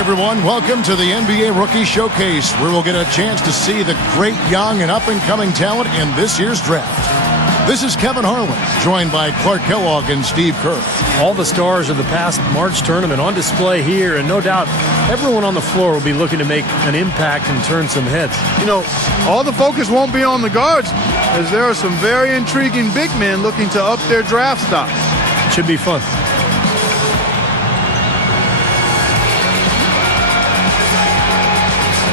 Everyone, welcome to the NBA Rookie Showcase, where we'll get a chance to see the great young and up-and-coming talent in this year's draft. This is Kevin Harlan, joined by Clark Kellogg and Steve Kerr. All the stars of the past March tournament on display here, and no doubt everyone on the floor will be looking to make an impact and turn some heads. You know, all the focus won't be on the guards, as there are some very intriguing big men looking to up their draft stock. Should be fun.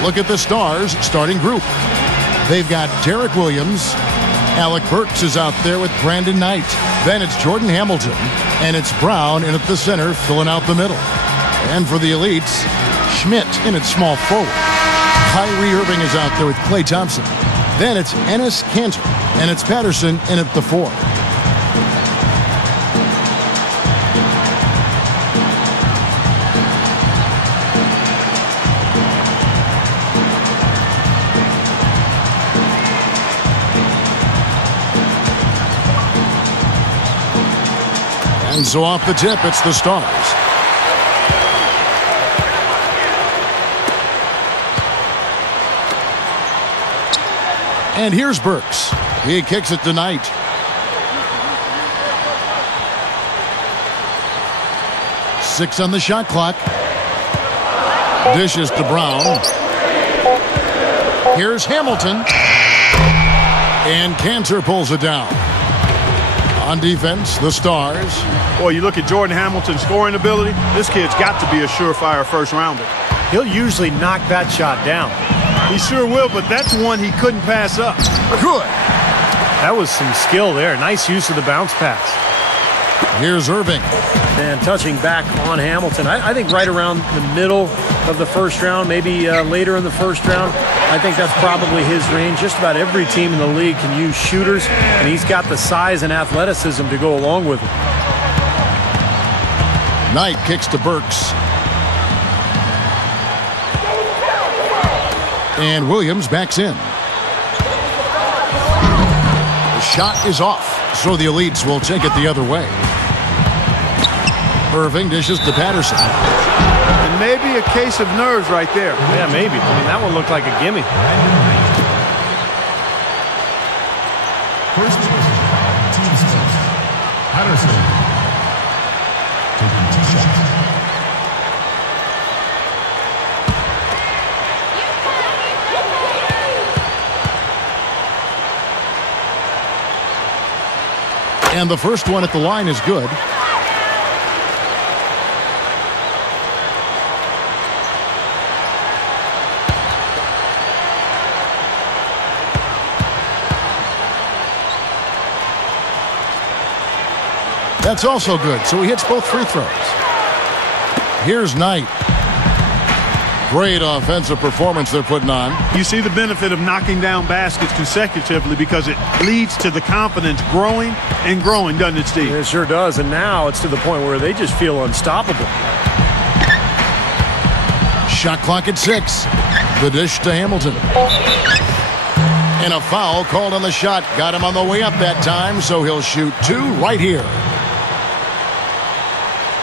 Look at the Stars starting group. They've got Derek Williams. Alec Burks is out there with Brandon Knight. Then it's Jordan Hamilton. And it's Brown in at the center, filling out the middle. And for the elites, Schmidt in at small forward. Kyrie Irving is out there with Klay Thompson. Then it's Enes Kanter. And it's Patterson in at the 4. And so off the tip, it's the Stars. And here's Burks. He kicks it to Knight. Six on the shot clock. Dishes to Brown. Here's Hamilton. And Kanter pulls it down. On defense, the Stars. Boy, you look at Jordan Hamilton's scoring ability. This kid's got to be a surefire first rounder. He'll usually knock that shot down. He sure will, but that's one he couldn't pass up. Good. That was some skill there. Nice use of the bounce pass. Here's Irving. And touching back on Hamilton. I think right around the middle of the first round, maybe later in the first round. I think that's probably his range. Just about every team in the league can use shooters, and he's got the size and athleticism to go along with it. Knight kicks to Burks. And Williams backs in. The shot is off, so the elites will take it the other way. Irving dishes to Patterson. And maybe a case of nerves right there. Yeah, maybe. I mean, that one looked like a gimme. First team starts. Patterson taking 2 shots. And the first one at the line is good. That's also good, so he hits both free throws. Here's Knight. Great offensive performance they're putting on. You see the benefit of knocking down baskets consecutively because it leads to the confidence growing and growing, doesn't it, Steve? It sure does, and now it's to the point where they just feel unstoppable. Shot clock at 6. The dish to Hamilton. And a foul called on the shot. Got him on the way up that time, so he'll shoot 2 right here.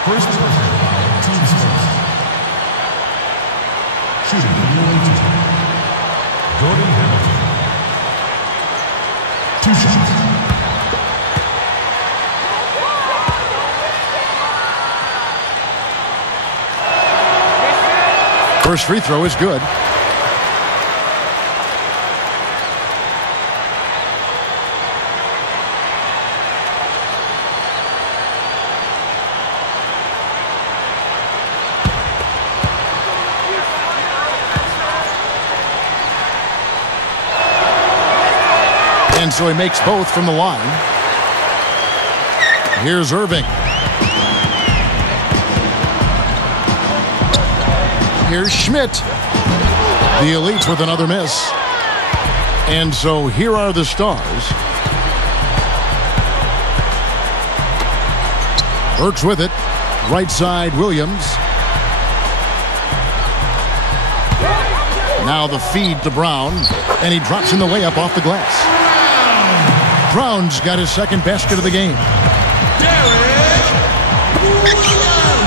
First team starts. Shooting from the lane team. Jordan Hamilton. 2 shots. First free throw is good. And so he makes both from the line. Here's Irving. Here's Schmidt. The elites with another miss. And so here are the Stars. Burks with it. Right side, Williams. Now the feed to Brown. And he drops in the layup off the glass. Brown's got his second basket of the game.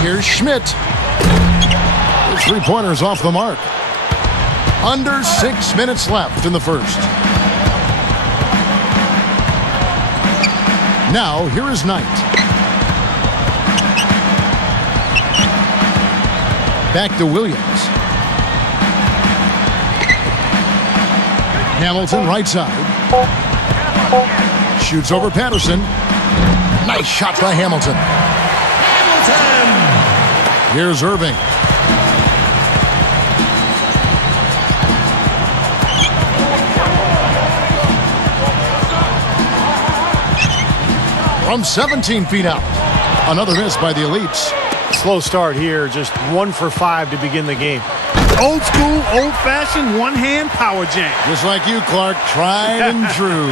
Here's Schmidt. Three-pointers off the mark. Under 6 minutes left in the first. Now, here is Knight. Back to Williams. Hamilton, right side. Shoots over Patterson. Nice shot by Hamilton. Here's Irving. From 17 feet out. Another miss by the Elites. Slow start here, just 1 for 5 to begin the game. Old school, old-fashioned, one-hand power jam. Just like you, Clark, tried and true.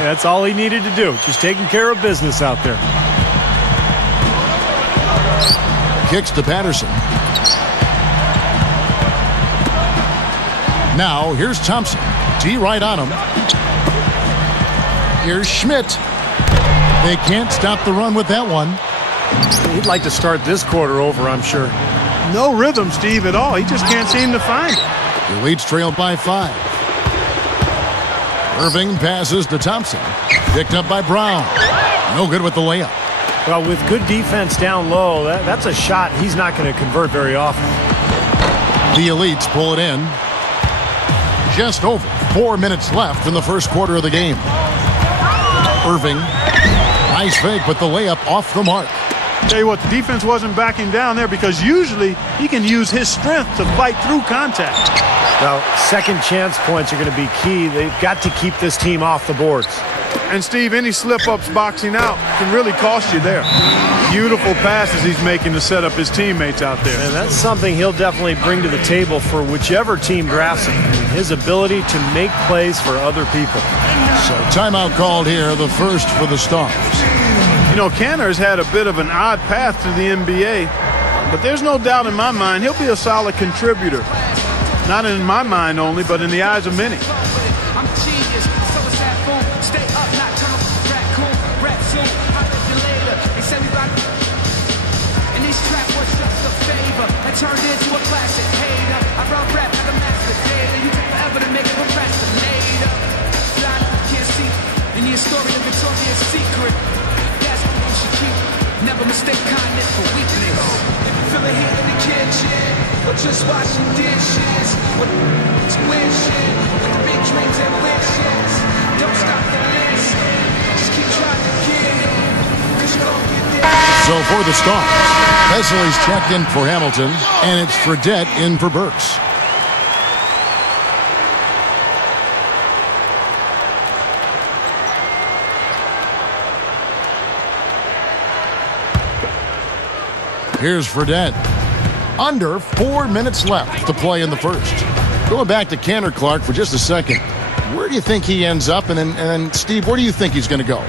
That's all he needed to do, just taking care of business out there. Kicks to Patterson. Now, here's Thompson. D right on him. Here's Schmidt. They can't stop the run with that one. He'd like to start this quarter over, I'm sure. No rhythm, Steve, at all. He just can't seem to find it. The Elites trail by 5. Irving passes to Thompson. Picked up by Brown. No good with the layup. Well, with good defense down low, that's a shot he's not going to convert very often. The Elites pull it in. Just over 4 minutes left in the first quarter of the game. Irving. Nice fake, but the layup off the mark. Tell you what, the defense wasn't backing down there because usually he can use his strength to fight through contact. Well, second chance points are going to be key. They've got to keep this team off the boards. And, Steve, any slip-ups boxing out can really cost you there. Beautiful passes he's making to set up his teammates out there. And that's something he'll definitely bring to the table for whichever team drafts him. His ability to make plays for other people. So timeout called here, the first for the Stars. You know, Kanter's had a bit of an odd path to the NBA, but there's no doubt in my mind he'll be a solid contributor. Not in my mind only, but in the eyes of many. Turned into a classic hater. I run rap like a master data. You take forever to make a procrastinator. Fly, can't see. In your story, a Victoria's Secret. That's what you should keep. Never mistake kindness for weakness. If you feel the heat in the kitchen, or just washing dishes, with wishing, with the big dreams and wishes. Don't stop to listen. Just keep trying to get it. Cause you don't get there. So for the Stars, Vesley's checked in for Hamilton, and it's Fredette in for Burks. Here's Fredette. Under 4 minutes left to play in the first. Going back to Kanter, Clark, for just a second. Where do you think he ends up? And then Steve, where do you think he's going to go?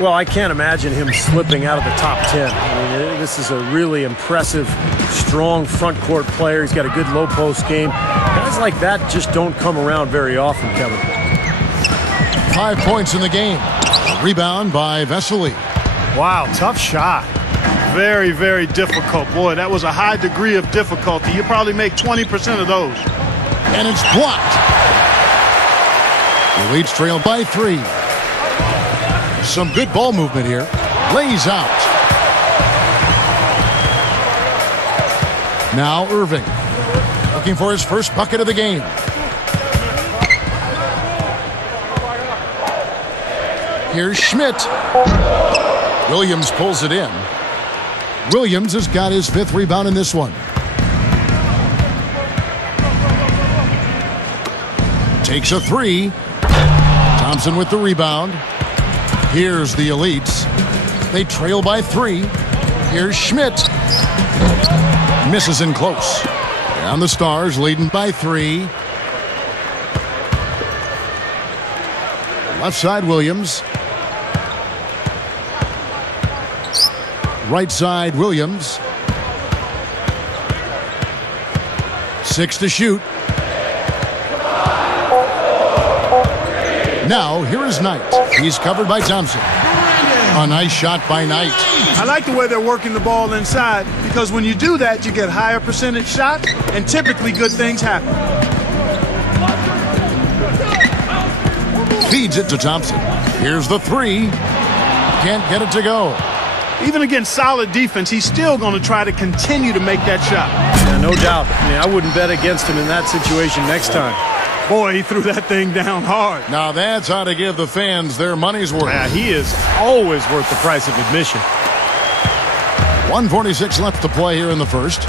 Well, I can't imagine him slipping out of the top 10. I mean, this is a really impressive, strong front court player. He's got a good low post game. Guys like that just don't come around very often, Kevin. 5 points in the game. Rebound by Vesely. Wow, tough shot. Very, very difficult. Boy, that was a high degree of difficulty. You probably make 20% of those. And it's blocked. The Elites trail by 3. Some good ball movement here. Lays out. Now Irving. Looking for his first bucket of the game. Here's Schmidt. Williams pulls it in. Williams has got his 5th rebound in this one. Takes a 3. Thompson with the rebound. Here's the Elites. They trail by 3. Here's Schmidt. Misses in close. Down the Stars leading by 3. Left side Williams. Right side Williams. 6 to shoot. Now, here is Knight. He's covered by Thompson. A nice shot by Knight. I like the way they're working the ball inside because when you do that, you get higher percentage shots and typically good things happen. Feeds it to Thompson. Here's the three. Can't get it to go. Even against solid defense, he's still going to try to continue to make that shot. Yeah, no doubt. I mean, I wouldn't bet against him in that situation next time. Boy, he threw that thing down hard. Now that's how to give the fans their money's worth. Yeah, he is always worth the price of admission. 1:46 left to play here in the first.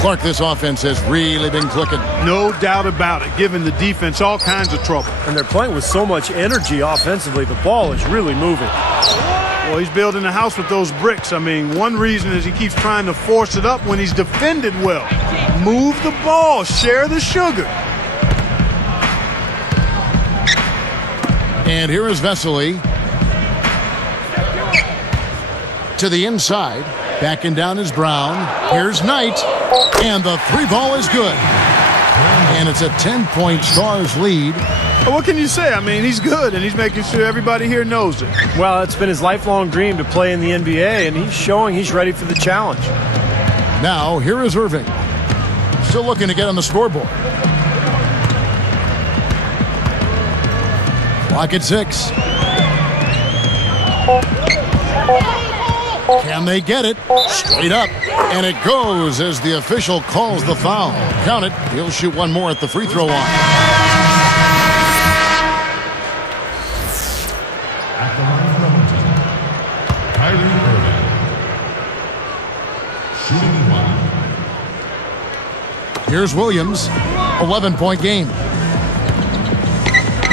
Clark, this offense has really been clicking. No doubt about it, giving the defense all kinds of trouble. And they're playing with so much energy offensively. The ball is really moving. Well, he's building a house with those bricks. I mean, one reason is he keeps trying to force it up when he's defended well. Move the ball, share the sugar. And here is Vesely. To the inside. Backing down is Brown. Here's Knight. And the three ball is good. And it's a 10-point Stars lead. Well, what can you say? I mean, he's good, and he's making sure everybody here knows it. Well, it's been his lifelong dream to play in the NBA, and he's showing he's ready for the challenge. Now, here is Irving. Still looking to get on the scoreboard. Clock at 6. Can they get it? Straight up. And it goes as the official calls the foul. Count it. He'll shoot one more at the free throw line. At the line of Remington, Kyrie Irving. Shooting one. Here's Williams. 11-point game.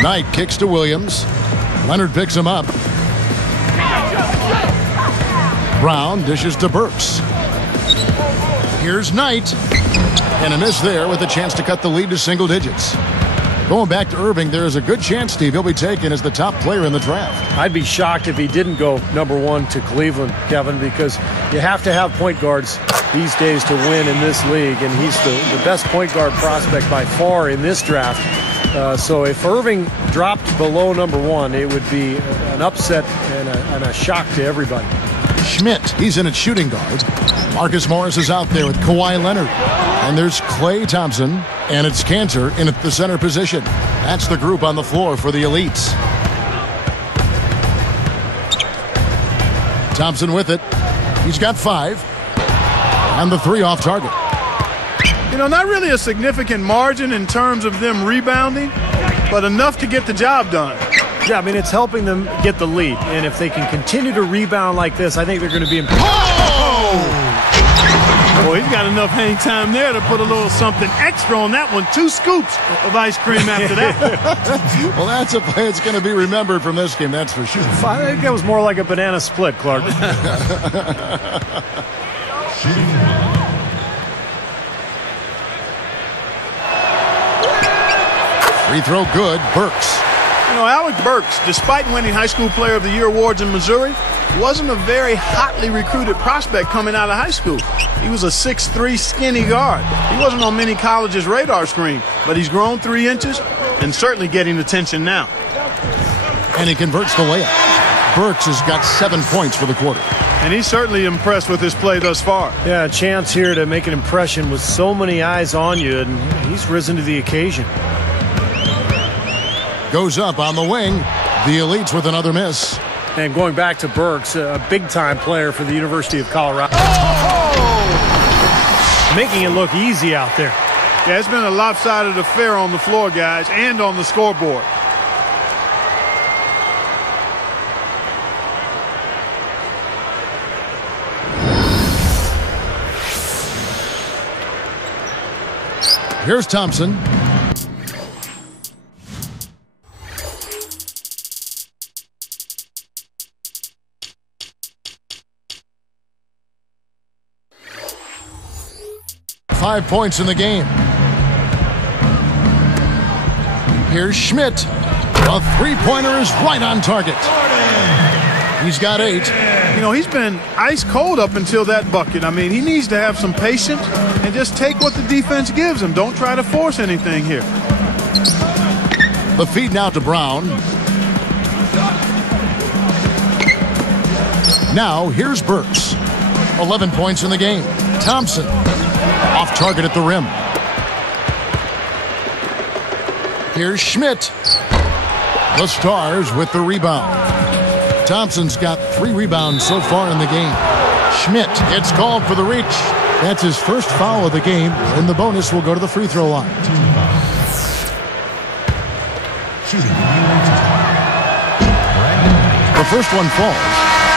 Knight kicks to Williams. Leonard picks him up. Brown dishes to Burks. Here's Knight. And a miss there with a chance to cut the lead to single digits. Going back to Irving, there is a good chance, Steve, he'll be taken as the top player in the draft. I'd be shocked if he didn't go number one to Cleveland, Kevin, because you have to have point guards these days to win in this league, and he's the best point guard prospect by far in this draft. So if Irving dropped below number one, it would be an upset and a shock to everybody. Schmidt, he's in at shooting guard. Marcus Morris is out there with Kawhi Leonard. And there's Klay Thompson, and it's Cantor in at the center position. That's the group on the floor for the elites. Thompson with it. He's got 5. And the 3 off target. You know, not really a significant margin in terms of them rebounding, but enough to get the job done. Yeah, I mean, it's helping them get the lead. And if they can continue to rebound like this, I think they're going to be in. Boy, he's got enough hang time there to put a little something extra on that one. 2 scoops of ice cream after that. Well, that's a play that's going to be remembered from this game, that's for sure. I think that was more like a banana split, Clark. Shooting one. Free throw good, Burks. You know, Alec Burks, despite winning High School Player of the Year awards in Missouri, wasn't a very hotly recruited prospect coming out of high school. He was a 6'3" skinny guard. He wasn't on many colleges' radar screen, but he's grown 3 inches and certainly getting attention now. And he converts the layup. Burks has got 7 points for the quarter. And he's certainly impressed with his play thus far. Yeah, a chance here to make an impression with so many eyes on you, and he's risen to the occasion. Goes up on the wing. The elites with another miss. And going back to Burks, a big-time player for the University of Colorado. Making it look easy out there. Yeah, it's been a lopsided affair on the floor, guys, and on the scoreboard. Here's Thompson. Five points in the game. Here's Schmidt. A three-pointer is right on target. He's got 8. You know, he's been ice cold up until that bucket. I mean, he needs to have some patience and just take what the defense gives him. Don't try to force anything here. The feed now to Brown. Now, here's Burks. 11 points in the game. Thompson. Off target at the rim. Here's Schmidt. The Stars with the rebound. Thompson's got 3 rebounds so far in the game. Schmidt gets called for the reach. That's his first foul of the game, and the bonus will go to the free throw line. The first one falls.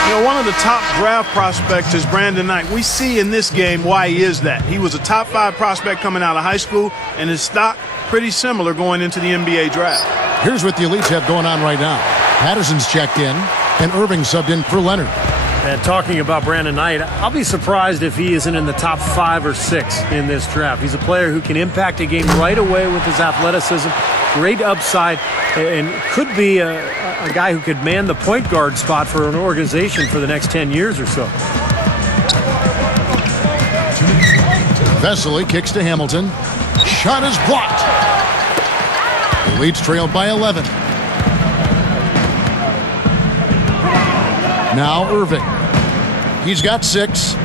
You know, one of the top draft prospects is Brandon Knight. We see in this game why he is that. He was a top 5 prospect coming out of high school, and his stock pretty similar going into the NBA draft. Here's what the Elites have going on right now. Patterson's checked in, and Irving subbed in for Leonard. And talking about Brandon Knight, I'll be surprised if he isn't in the top 5 or 6 in this draft. He's a player who can impact a game right away with his athleticism, great upside, and could be a guy who could man the point guard spot for an organization for the next 10 years or so. Vesely kicks to Hamilton. Shot is blocked. The Elites trailed by 11. Now Irving. He's got 6.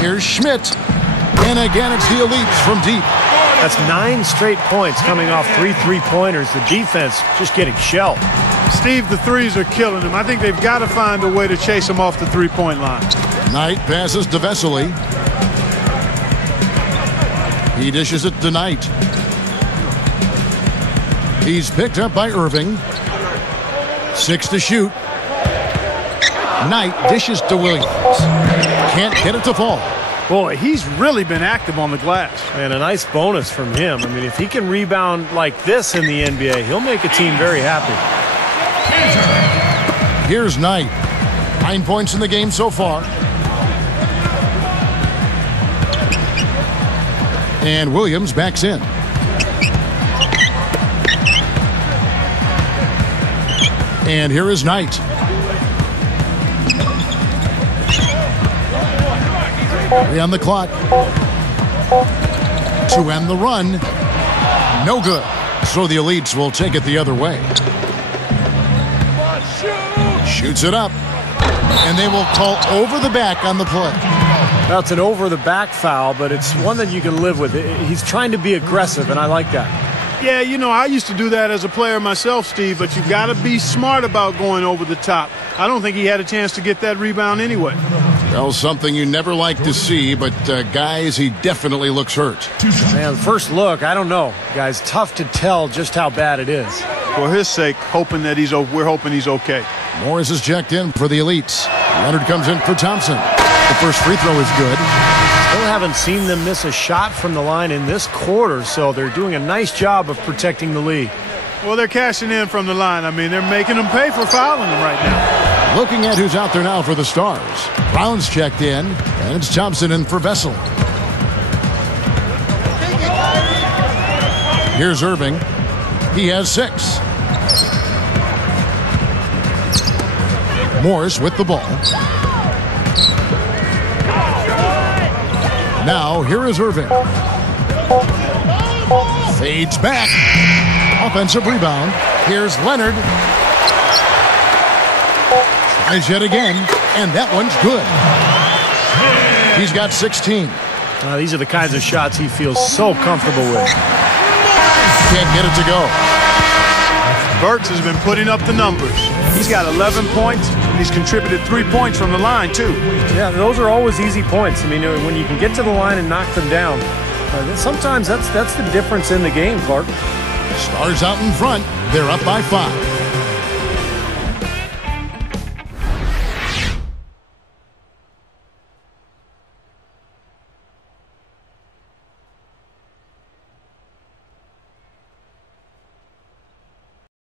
Here's Schmidt. And again, it's the Elites from deep. That's 9 straight points coming off 3 3-pointers. The defense just getting shelled. Steve, the threes are killing him. I think they've got to find a way to chase him off the three-point line. Knight passes to Vesely. He dishes it to Knight. He's picked up by Irving. 6 to shoot. Knight dishes to Williams. Can't get it to fall. Boy, he's really been active on the glass. And a nice bonus from him. I mean, if he can rebound like this in the NBA, he'll make a team very happy. Here's Knight. 9 points in the game so far. And Williams backs in. And here is Knight. Three on the clock. To end the run. No good. So the Elites will take it the other way. Shoots it up. And they will call over the back on the play. That's an over-the-back foul, but it's one that you can live with. He's trying to be aggressive, and I like that. Yeah, you know, I used to do that as a player myself, Steve, but you've got to be smart about going over the top. I don't think he had a chance to get that rebound anyway. Well, something you never like to see, but guys, he definitely looks hurt. Man, first look, I don't know. Guys, tough to tell just how bad it is. For his sake, we're hoping he's okay. Morris is checked in for the Elites. Leonard comes in for Thompson. The first free throw is good. Still haven't seen them miss a shot from the line in this quarter, so they're doing a nice job of protecting the lead. Well, they're cashing in from the line. I mean, they're making them pay for fouling them right now. Looking at who's out there now for the Stars. Brown's checked in, and it's Thompson in for Vesely. Here's Irving. He has 6. Morris with the ball. Now, here is Irving. Fades back. Offensive rebound. Here's Leonard. Tries yet again, and that one's good. He's got 16. These are the kinds of shots he feels so comfortable with. Can't get it to go. Burks has been putting up the numbers. He's got 11 points, and he's contributed 3 points from the line, too. Yeah, those are always easy points. I mean, when you can get to the line and knock them down, sometimes that's the difference in the game, Clark. Stars out in front. They're up by 5.